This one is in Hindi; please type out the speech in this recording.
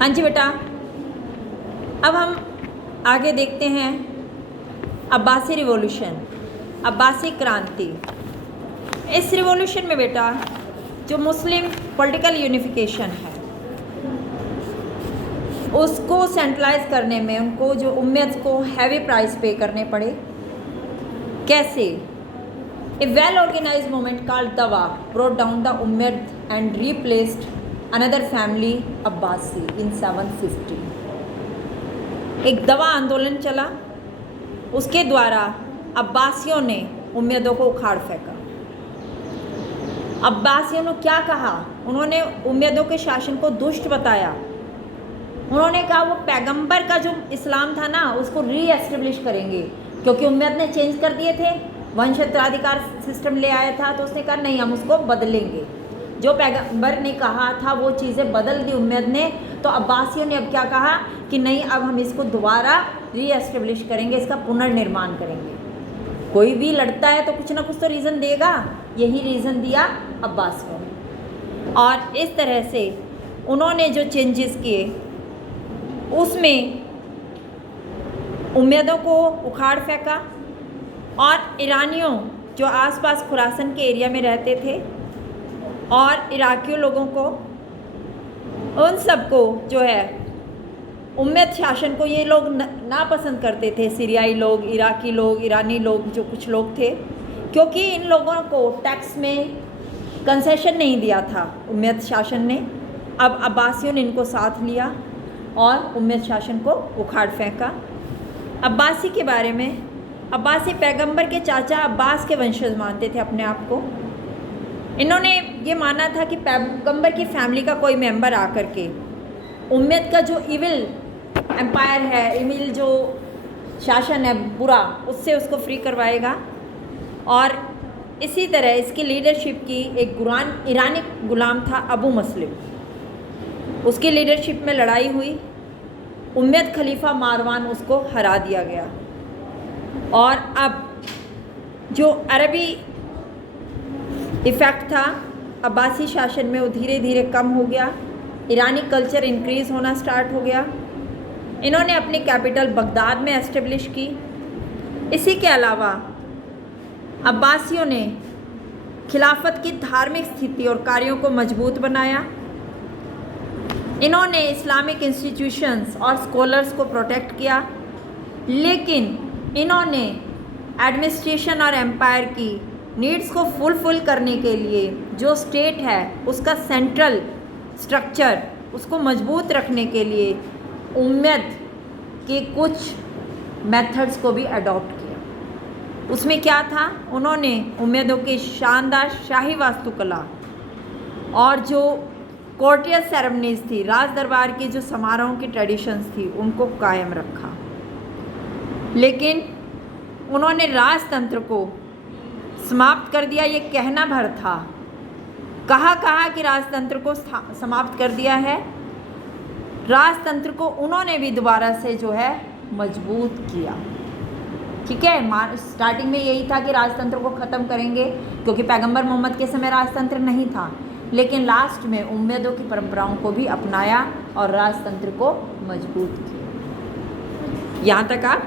हाँ जी बेटा, अब हम आगे देखते हैं अब्बासी रिवॉल्यूशन, अब्बासी क्रांति। इस रिवॉल्यूशन में बेटा जो मुस्लिम पॉलिटिकल यूनिफिकेशन है उसको सेंट्रलाइज करने में उनको जो उम्मत को हैवी प्राइस पे करने पड़े। कैसे? A well organized movement called दवा ब्रॉट डाउन द उम्मत एंड रिप्लेस्ड अनदर फैमिली अब्बासी इन 750। एक दवा आंदोलन चला, उसके द्वारा अब्बासियों ने उम्मदों को उखाड़ फेंका। अब्बासियों ने क्या कहा? उन्होंने उम्मदों के शासन को दुष्ट बताया। उन्होंने कहा वो पैगंबर का जो इस्लाम था ना उसको री-एस्टेब्लिश करेंगे, क्योंकि उम्मद ने चेंज कर दिए थे, वंशोत्तराधिकार सिस्टम ले आया था, तो उसने कहा नहीं हम उसको बदलेंगे। जो पैगंबर ने कहा था वो चीज़ें बदल दी उम्मद ने, तो अब्बासियों ने अब क्या कहा कि नहीं अब हम इसको दोबारा री-एस्टेब्लिश करेंगे, इसका पुनर्निर्माण करेंगे। कोई भी लड़ता है तो कुछ ना कुछ तो रीज़न देगा, यही रीज़न दिया अब्बासियों ने। और इस तरह से उन्होंने जो चेंजेस किए उसमें उम्मदों को उखाड़ फेंका और ईरानियों जो आसपास खुरासन के एरिया में रहते थे और इराकियों लोगों को, उन सबको जो है उम्मद शासन को ये लोग नापसंद करते थे। सीरियाई लोग, इराकी लोग, ईरानी लोग जो कुछ लोग थे, क्योंकि इन लोगों को टैक्स में कंसेशन नहीं दिया था उम्मद शासन ने। अब अब्बासियों ने इनको साथ लिया और उम्मद शासन को उखाड़ फेंका। अब्बासी के बारे में, अब्बासी पैगंबर के चाचा अब्बास के वंशज मानते थे अपने आप को। इन्होंने ये माना था कि पैगंबर की फैमिली का कोई मेंबर आकर के उम्मद का जो इविल एम्पायर है, इविल जो शासन है बुरा, उससे उसको फ्री करवाएगा। और इसी तरह इसकी लीडरशिप की एक ईरानी गुलाम था अबू मुस्लिम, उसकी लीडरशिप में लड़ाई हुई। उम्मद खलीफा मारवान उसको हरा दिया गया। और अब जो अरबी इफ़ेक्ट था अब्बासी शासन में वो धीरे धीरे कम हो गया। ईरानी कल्चर इंक्रीज़ होना स्टार्ट हो गया। इन्होंने अपनी कैपिटल बगदाद में एस्टेब्लिश की। इसी के अलावा अब्बासियों ने खिलाफत की धार्मिक स्थिति और कार्यों को मजबूत बनाया। इन्होंने इस्लामिक इंस्टीट्यूशंस और स्कॉलर्स को प्रोटेक्ट किया, लेकिन इन्होंने एडमिनिस्ट्रेशन और एम्पायर की नीड्स को फुलफिल करने के लिए जो स्टेट है उसका सेंट्रल स्ट्रक्चर उसको मजबूत रखने के लिए उम्मद के कुछ मेथड्स को भी अडॉप्ट किया। उसमें क्या था? उन्होंने उम्मदों की शानदार शाही वास्तुकला और जो कोर्टियल सेरेमनीज थी, राज दरबार की जो समारोह की ट्रेडिशंस थी, उनको कायम रखा। लेकिन उन्होंने राजतंत्र को समाप्त कर दिया, ये कहना भर था। कहा कि राजतंत्र को समाप्त कर दिया है, राजतंत्र को उन्होंने भी दोबारा से जो है मजबूत किया। ठीक है, स्टार्टिंग में यही था कि राजतंत्र को ख़त्म करेंगे, क्योंकि पैगंबर मोहम्मद के समय राजतंत्र नहीं था, लेकिन लास्ट में उम्मदों की परंपराओं को भी अपनाया और राजतंत्र को मजबूत किया। यहाँ तक आप